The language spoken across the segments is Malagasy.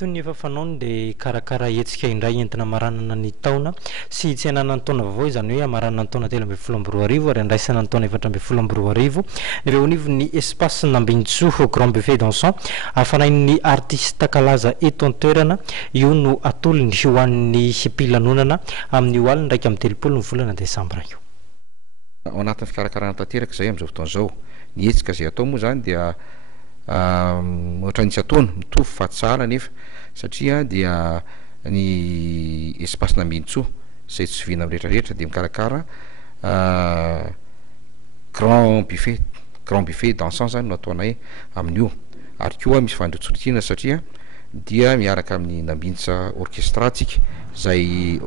toy ny efa fanaony de karakara hetsika indray entina maranana ny taona sy tsy hanana ny taona vaovao izany hoe amaranana ny taona 13 ary andraisana ny taona 14 ireo anivo ny espace Nambintsoa Grand Buffet dansant afanain'ny artiste kalaza eto an-toerana io no atolony ho an'ny pilanonana amin'ny oaliny ndraiky amin'ny 30 ny volana desambra io. Ao anatin'ny fikarakarana tanteraka zay amin'izao fotoana izao ny hetsika zay atao moa zany dia ohatra nisy ataony mitovy fa tsara nefa satria dia ny espace Nambintsoa zay tsy viana rehetrarehetra de mikarakara grand buffet dansant zany no ataonay amin'io ary koa misy fandrotsorotina satria dia miaraka amin'ny Nambintsa orchestra tsika zay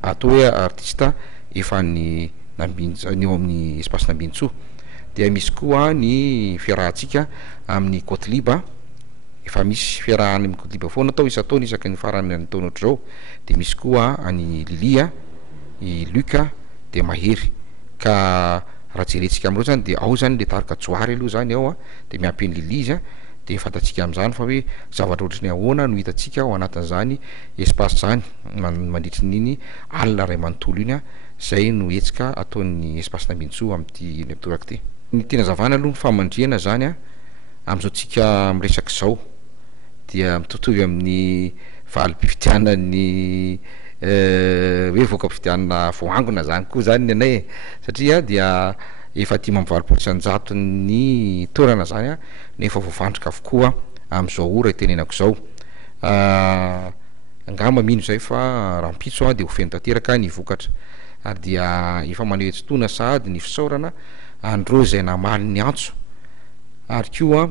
atao hoe artiste efa ny Nambintsa ny eo amin'ny espace Nambintsoa dia misy koa ny fiarahantsika amin'ny Kotliba efa misy fiarahana amin'ny Kotliba foana atao isa-taona isaky ny farany ny taona ohatr'izao de misy koa any Lilia i Luka de Mahery ka raha jerentsika amin'ireo zany de ao zany le tarika joary aloha zany ao de miampy ny Lilia izy de fantatsika amin'izany fa hoe zavatra ohatrany ahoana no hitantsika ao anatin'izany espace zany mandritry n'iny alina ray manontolo iny zay no hetsika ataon'ny espace Nambintsoa amin'ity toraka ty. Ny tena zavana aloha ny famandriana zany am'izao tsika miresaky zao dia mitovitovy amin'ny valim-pifidianany hoe voaka-pifidianana voangona zany koa zany ny anay satria dia efa 5 ny toerana zany nefa voavandrika avokoa am'izao ora itenenako zao angamba mino zay fa rahampitso de ho feno tanteraka ny vokatra ary dia efa maneho hetsi-tona sady ny fisaorana andreo zay namaly ny antso ary koa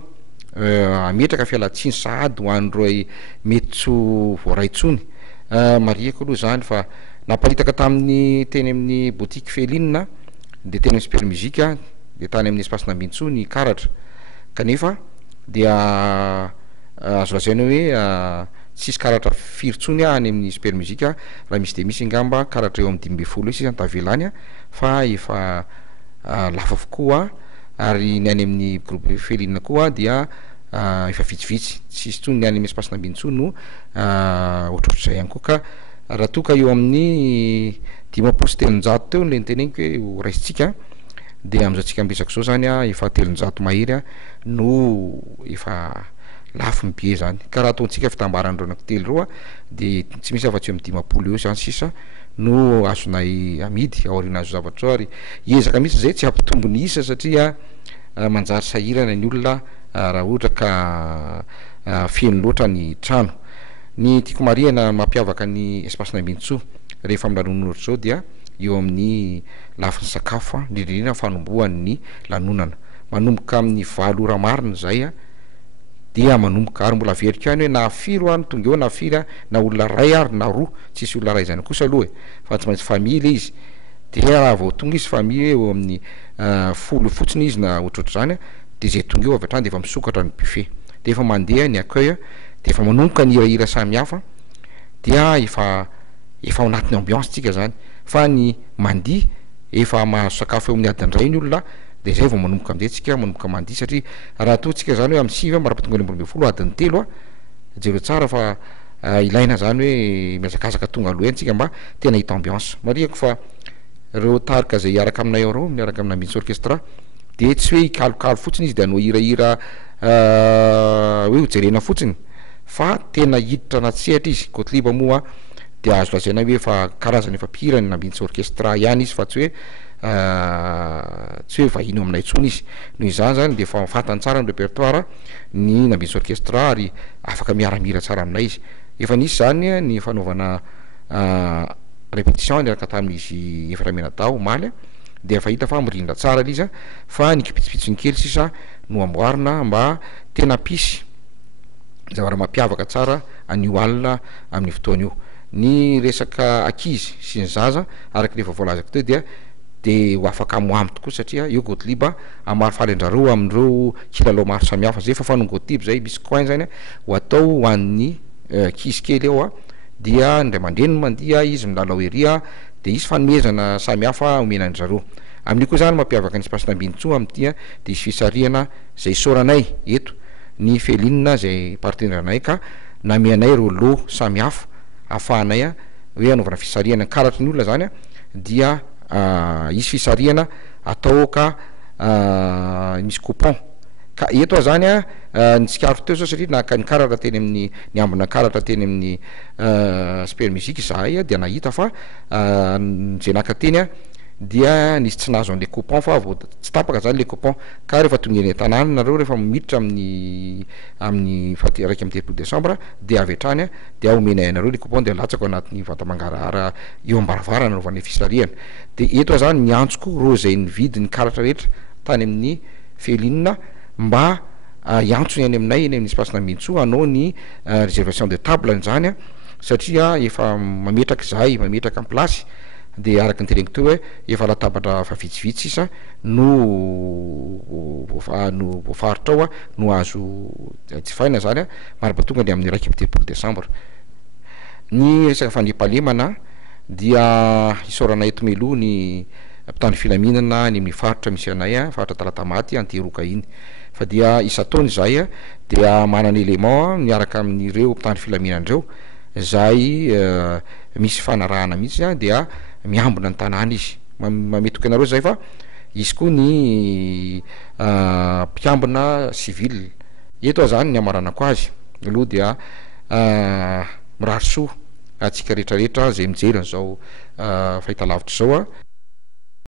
ametraka fialatsiny sady ho andreo mety tsy voaraitsony mariako aloha zany fa naparitaka tamin'ny teny amin'ny boutique Felinina de teny amin'ny super musique de tany amin'ny espace Nambintsoa ny karatra kanefa dia azo lazaina hoe tsisy karatra firy-tsony any amin'ny super musique raha misy de misy angamba karatra eo amin'ny 12 sisa tavelany fa efa lafa avokoa ary ny any amin'ny groupe Felinina koa dia efa vitsivitsy tsisy tsony ny any amin'ny espace Nambintsoa no ohatrohatr'izay ihany koa ka raha toka eo amin'ny 500 teo le niteneniko hoe ho raisitsika de am'izao tsika miresaka zao zany efa 300 mahery no efa lafo mibie zany ka raha ataontsika fitambaran'ireo anankitelo reo de tsy misy afa-tsy eo amin'ny 50 eo zany sisa no azonay amidy aoriana azo zavatra ary ezaka mihitsy zay tsy hampitombo ny isa satria manjary sahirana ny olona raha ohatra ka feno loatra ny trano. Ny tiako marihana mampiavaka ny espace Nambintsoa rehefa milanonana ohatr'izao dia eo amin'ny lafin'ny sakafo indrindrindrindra fanombohan'ny lanonana manomboka amin'ny 7 ora marina zay dia manomboka ary mbola verika any hoe na firy any tonga eo na firy na olona ray ary na roa tsisy olona ray zany kosa aloha fa tsy maintsy famille izy de raha vao tonga izy famille eo amin'ny 10 fotsiny izy na ohatrohatr'izany de zay tonga eo avy hatrany de efa misokatra ny buffet de efa mandeha ny accueil de efa manomboka ny hirahira samy hafa dia efa ao anatin'ny ambiance tsika zany fa ny mandihy efa mahazo sakafo eo amin'ny adiny 2 ny olona de zay vao manomboka am'zay tsika manomboka mandihy satria raha totsika zany hoe amin'ny 5 marapatonga 12 adiny 3 jereo tsara fa ilaina zany hoe miazakazaka tonga aloha tsika mba tena hita ambiance mariako fa reo tarika zay hiaraka aminay ao reo miaraka amin'ny Nambintsoa orchestra de tsy hoe hikalokalo fotsiny izy de anao hirahira hoe hojerena fotsiny fa tena hiditra anatsehatra izy Kotliba moa de azo lazaina hoe fa karazany efa mpihira ny Nambintsoa orchestra ihany izy fa tsy hoe vahiny aminay tsony izy noho izany zany de efa fantany tsara ny répertoire ny Nambintsoa orchestra ary afaka miaramira tsara aminay izy efa nisy zany ny fanaovana répétition niaraka tamin'izy Eframenatao maly de efa hita fa mirindra tsara izy fa ny kipitsipitsiny kely sisa no amboarina mba tena pisy zavatra mampiavaka tsara an'io alina amin'ny fotoana io ny resaka akizy sy ny zaza araky lefa voalazako teo dia de ho afaka moamy tokoa satria io Kotliba amarifaly andrareo amin'ireo kilalao maro samihafa zay fa fanongotiby zay misy coin zany ho atao ho an'ny kizy kely eo dia ndray mandreny no mandia izy milalao eria de isy fanomezana samihafa omena andrareo amin'io koa zany mampiavaka ny espace Nambintsoa amin'ity de isy fisarihana zay soranay eto ny Felinina zay partenaire anay ka namianay ro loha samy hafa ahafahanay a hoe anaovana fisariana karatry ny olona zany a dia isy fisariana atao ka misy coupon ka eto a zany a nitsikaro teo zao satria naka nikaratra teny amin'ny ny ambina karatra teny amin'ny super musique zahay a dia nahita fa zay naka teny a dia nisy tsy nahazo an'le coupon fa vo tsy tapaka zany le coupon ka rehefa tonga eny an-tanàna nareo rehefa miditra amin'ny raiky am'y telopolo décembre de avy hatrany a de aomenay anareo le coupon de latsako anatin'ny vata mangarahara eo am-baravarana anaovanay fisariana de eto a zany miantsoko ro zay nividy ny karatra rehetra tany amin'ny felinina mba iantsony any aminay eny amin'ny spacena mintso anao ny réservation de table zany a satria efa mametraky zahay mametraky am plasy de araky ny tereniko teo hoe efa latabatra fa vitsivitsy isa no voafaritra ao a no azo jifaina zany a marapatonga ny amin'ny raiky am'telopolo décembre ny resaka fandriampahalemana dia isaorana eto meloha ny mpitandro filaminana ny amin'ny faritra misy anay a faritra talatamaty anteroka iny fa dia isataony zay a dia manana élément miaraka amin'ireo mpitandro filaminandreo zay misy fanarahana mihitsy a dia miambona ny tanàna izy mametoky anareo zay fa izy koa ny mpiambina civil eto a zany ny amaranako azy aloha dia mirary soa atsika rehetrarehetra zay mijery an'izao fahitalavitra zao a